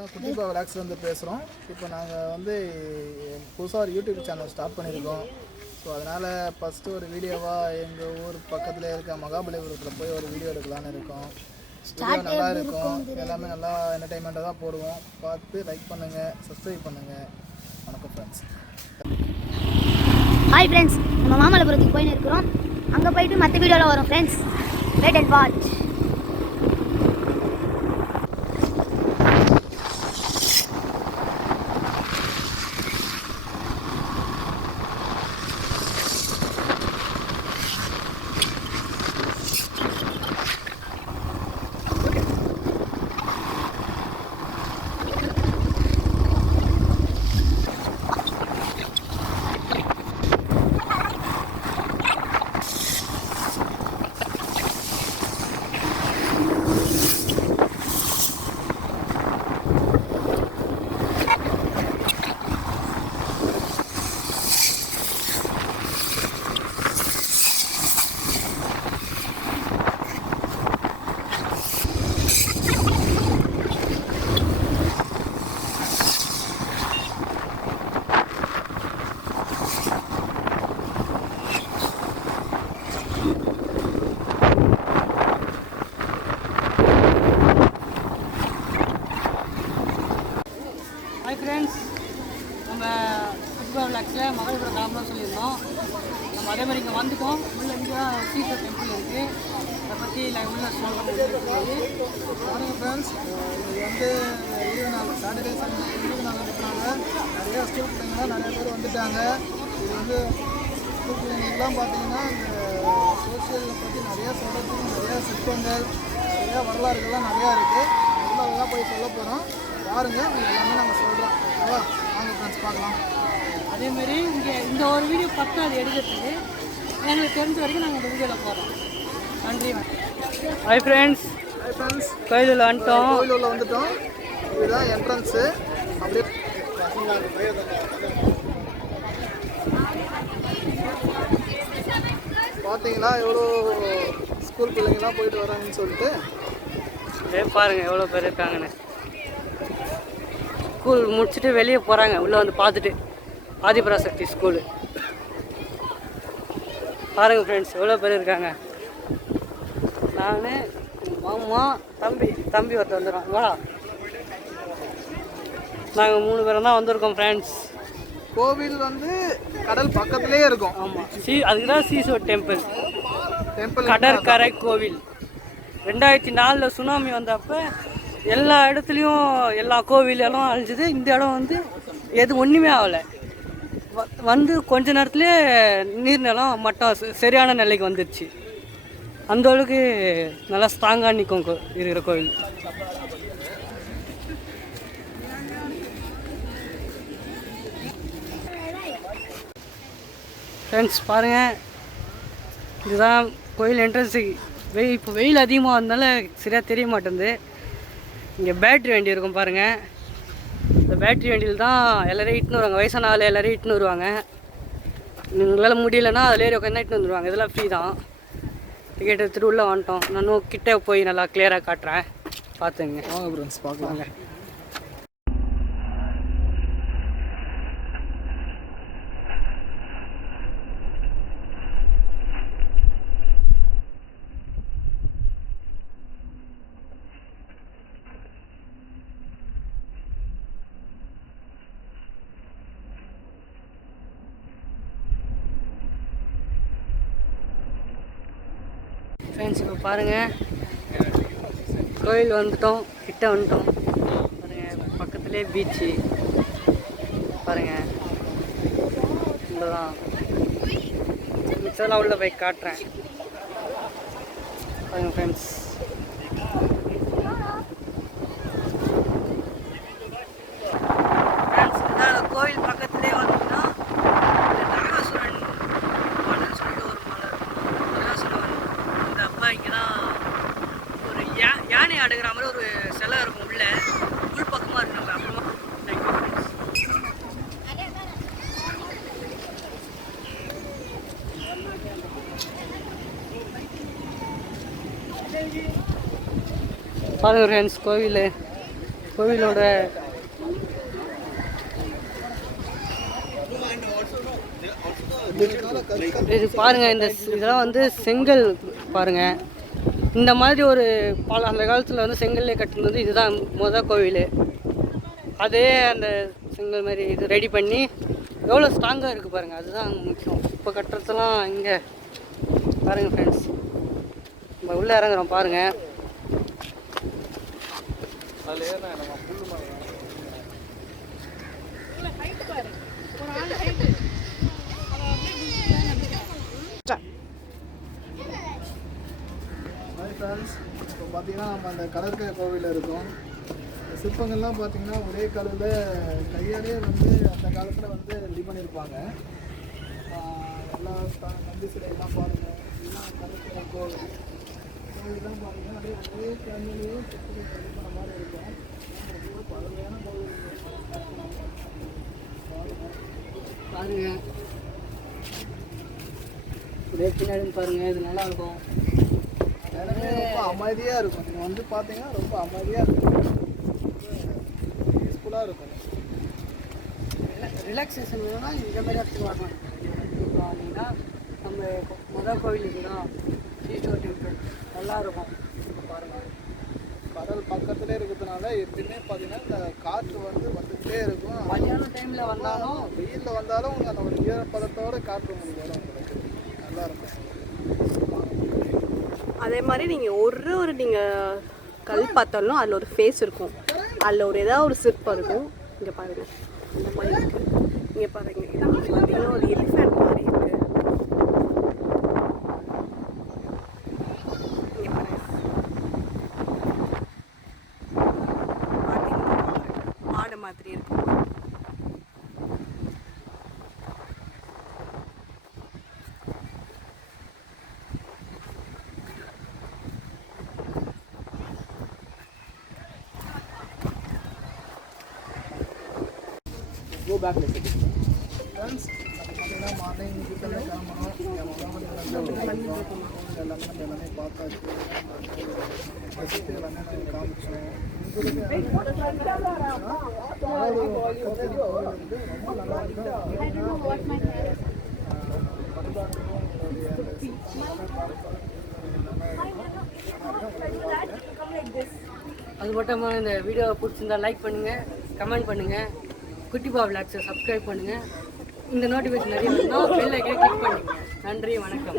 தான் குட்டிப்பா விளாக்ஸ்லேருந்து பேசுகிறோம். இப்போ நாங்கள் வந்து புதுசாக ஒரு யூடியூப் சேனல் ஸ்டார்ட் பண்ணியிருக்கோம். ஸோ அதனால் ஃபஸ்ட்டு ஒரு வீடியோவாக எங்கள் ஊர் பக்கத்தில் இருக்க மகாபலிபுரத்தில் போய் ஒரு வீடியோ எடுக்கலான்னு இருக்கோம். வீடியோ நல்லா இருக்கும், எல்லாமே நல்லா என்டர்டைன்மெண்ட்டாக தான் போடுவோம். பார்த்து லைக் பண்ணுங்கள், சப்ஸ்கிரைப் பண்ணுங்கள். வணக்கம் ஃப்ரெண்ட்ஸ். ஹாய் ஃப்ரெண்ட்ஸ், நம்ம மாமல்லபுரத்துக்கு போயின்னு இருக்கிறோம். அங்கே போயிட்டு மற்ற வீடியோவில் வரும் friends. Wait and watch. Hi friends, நம்ம குட்டிப்பா விளாக்ஸில் மகாபலிபுரம் கிளம்பலாம் சொல்லியிருந்தோம். நம்ம அதே மாதிரி இங்கே வந்துட்டோம். உள்ள இங்கே சீசர் டெம்பிள் இருக்குது. அதை பற்றி உள்ள சொல்கிறோம். பாருங்கள் ஃப்ரெண்ட்ஸ், இது வந்து லீவு நாள், சாட்டர்டே சண்டே லீவு நாள் இருக்கிறாங்க. நிறையா ஸ்கூல் பிள்ளைங்களாம் நிறைய பேர் வந்துட்டாங்க. இது வந்து ஸ்கூல் பிள்ளைங்களுக்குலாம் பார்த்தீங்கன்னா இந்த சோசியலை பற்றி நிறையா சொல்கிறதுக்கு நிறையா சிற்பங்கள், நிறையா வரலாறுகள்லாம் நிறையா இருக்குது. அதெல்லாம் போய் சொல்ல போகிறோம். பாருங்கள், எல்லாமே நாங்கள் சொல்கிறோம். ஓகேவா? வாங்க ஃப்ரெண்ட்ஸ் பார்க்கலாம். அதேமாரி இங்கே இந்த ஒரு வீடியோ பக்கம் எடுக்கிறதுக்கு எங்களுக்கு தெரிஞ்ச வரைக்கும் நாங்கள் இந்த வீடியோவில் போகிறோம். நன்றி. ஹாய் ஃப்ரெண்ட்ஸ், கோயிலில் வந்துட்டோம். கோயிலில் வந்துட்டோம். இதுதான் என்ட்ரன்ஸு. அப்படியே பார்த்தீங்களா எவ்வளோ ஸ்கூல் பிள்ளைங்கள்லாம் போயிட்டு வராங்கன்னு சொல்லிட்டு. பாருங்கள் எவ்வளோ பேர் இருக்காங்கன்னு. ஸ்கூல் முடிச்சுட்டு வெளியே போகிறாங்க. உள்ளே வந்து பார்த்துட்டு ஆதிபராசக்தி ஸ்கூலு பாருங்கள் ஃப்ரெண்ட்ஸ், எவ்வளோ பேர் இருக்காங்க. நான் மாமா தம்பி ஒருத்தர் வந்துடுறோம். வாடா, நாங்கள் 3 பேரும் தான் வந்திருக்கோம் ஃப்ரெண்ட்ஸ். கோவில் வந்து கடல் பக்கத்துலேயே இருக்கும். ஆமாம், அதுக்கு தான் சீசோர் டெம்பிள் கடற்கரை கோவில். 2004 சுனாமி வந்தப்போ எல்லா இடத்துலையும் எல்லா கோவிலெல்லாம் அழிஞ்சுது. இந்த இடம் வந்து ஒன்றுமே ஆகலை. வந்து கொஞ்ச நேரத்துலேயே நீர்நிலம் மட்டம் சரியான நிலைக்கு வந்துடுச்சு. அந்த அளவுக்கு நல்லா ஸ்ட்ராங்காக நிற்கும் இருக்கிற கோவில். ஃப்ரெண்ட்ஸ் பாருங்கள், இதுதான் கோயில் என்ட்ரன்ஸு. இப்போ வெயில் அதிகமாக வந்தனால சரியாக தெரிய மாட்டேங்குது. இங்கே பேட்ரி வண்டி இருக்கும் பாருங்கள். இந்த பேட்ரி வண்டியில் தான் எல்லோரும் இட்டுன்னு வருவாங்க. வயசான ஆள் எல்லோரும் இட்டுன்னு வருவாங்க. உங்களால் முடியலன்னா அதில் ஏறி உட்காந்து இட்டுன்னு வந்துடுவாங்க. இதெல்லாம் ஃப்ரீ தான். டிக்கெட் எடுத்துகிட்டு உள்ளே வந்துட்டோம். நானும் கிட்டே போய் நல்லா கிளியராக காட்டுறேன், பார்த்துங்க. வாங்க ஃப்ரெண்ட்ஸ் பார்க்கலாங்க. ஃப்ரெண்ட்ஸ் இப்போ பாருங்கள், கோயில் வந்துட்டோம், கிட்ட வந்துட்டோம். பாருங்கள், பக்கத்துலேயே பீச்சு பாருங்கள். இவ்வளோதான். மிச்சதெல்லாம் உள்ளே போய் காட்டுறேன் பாருங்கள் ஃப்ரெண்ட்ஸ். கோயில் பக்கத்துலேயே வந்துட்டோம். நரகாசுரன் மலைன்னு சொல்லிட்டு ஒரு மலை இருக்கும். நரகாசுரன் இந்த அப்பா இங்கே தான் ஒரு யானை அடுக்கிற மாதிரி ஒரு சிலை இருக்கும். உள்ள உள் பக்கமாக இருக்கு. நம்ம அப்புறமா பாருங்க ஃப்ரெண்ட்ஸ், கோவில் கோவிலோட இது பாருங்க. இதெல்லாம் வந்து செங்கல் பாருங்க. இந்த மாதிரி ஒரு அந்த காலத்தில் வந்து செங்கல்லே கட்டுனது இதுதான் கோவில். அதே அந்த செங்கல் மாதிரி இது ரெடி பண்ணி எவ்வளோ ஸ்ட்ராங்காக இருக்குது பாருங்கள். அதுதான் முக்கியம். இப்போ கட்டுறதுலாம் இங்கே பாருங்கள் ஃப்ரெண்ட்ஸ். நம்ம உள்ளே இறங்குறோம் பாருங்கள். ஃப்ரெண்ட்ஸ், இப்போ பார்த்தீங்கன்னா நம்ம அந்த கடற்கரை கோவிலில் இருக்கோம். சிற்பங்கள்லாம் பார்த்தீங்கன்னா ஒரே கல்லில் கையாலே வந்து அந்த காலத்தில் வந்து ரெடி பண்ணியிருப்பாங்க. எல்லா நந்தி சிலையெல்லாம் பாருங்கள். இதெல்லாம் கடற்கரை கோவில். கோவில்லாம் பார்த்தீங்கன்னா அப்படியே ஒரே கல்லிலேயே ரெடி பண்ண மாதிரி இருக்கும். ரொம்ப பழமையான கோவில் பாருங்க. ஒரே பின்னாடி பாருங்கள். இது நல்லா இருக்கும். ரொம்ப அமைதியாக இருக்கும். நீங்கள் வந்து பார்த்தீங்கன்னா ரொம்ப அமைதியாக இருக்கும். பீஸ்ஃபுல்லாக இருக்கும். ரிலாக்ஸேஷன் வேணும்னா இந்த மாதிரி இடத்துக்கு வரணும். அப்படின்னா நம்ம கோவில் இதுதான் ஈஸ்டர் டெம்பிள். நல்லாயிருக்கும் பாருங்கள். கடல் பக்கத்துலேயே இருக்கிறதுனால எப்பயுமே பார்த்தீங்கன்னா இந்த காற்று வந்து வந்துகிட்டே இருக்கும். மதியான டைமில் வந்தாலும் வெயிலில் வந்தாலும் உங்களுக்கு அந்த ஒரு ஈரப்பதத்தோட காற்று உங்களுக்கு வரும். உங்களுக்கு நல்லாயிருக்கும். அதே மாதிரி நீங்கள் ஒரு நீங்கள் கல் பார்த்தாலும் அதில் ஒரு ஃபேஸ் இருக்கும். அதில் ஏதாவது ஒரு சிற்பம் இருக்கும். இங்கே பாருங்கள், இந்த மாதிரி இருக்குது. இங்கே பாருங்கள், இது பார்த்தீங்கன்னா ஒரு எலிஃபென்ட் மாதிரி இருக்குது. இங்கே பாருங்கள், மாடு மாதிரி இருக்கும். Go back a little bit. Friends, பார்த்தீங்கன்னா மார்னிங் வீட்டில் கிளம்பணும். எல்லாமே பார்த்தாச்சு. எல்லாமே நாங்கள் காமிச்சோம். ரொம்ப நல்லா அது மட்டும் இந்த வீடியோ பிடிச்சிருந்தா லைக் பண்ணுங்கள், கமெண்ட் பண்ணுங்கள், குட்டிபா விளாக்ஸை சப்ஸ்கிரைப் பண்ணுங்கள். இந்த நோட்டிஃபிகேஷன் நிறைய வரணும். பெல் ஐக்கனை கிளிக் பண்ணுங்கள். நன்றி, வணக்கம்.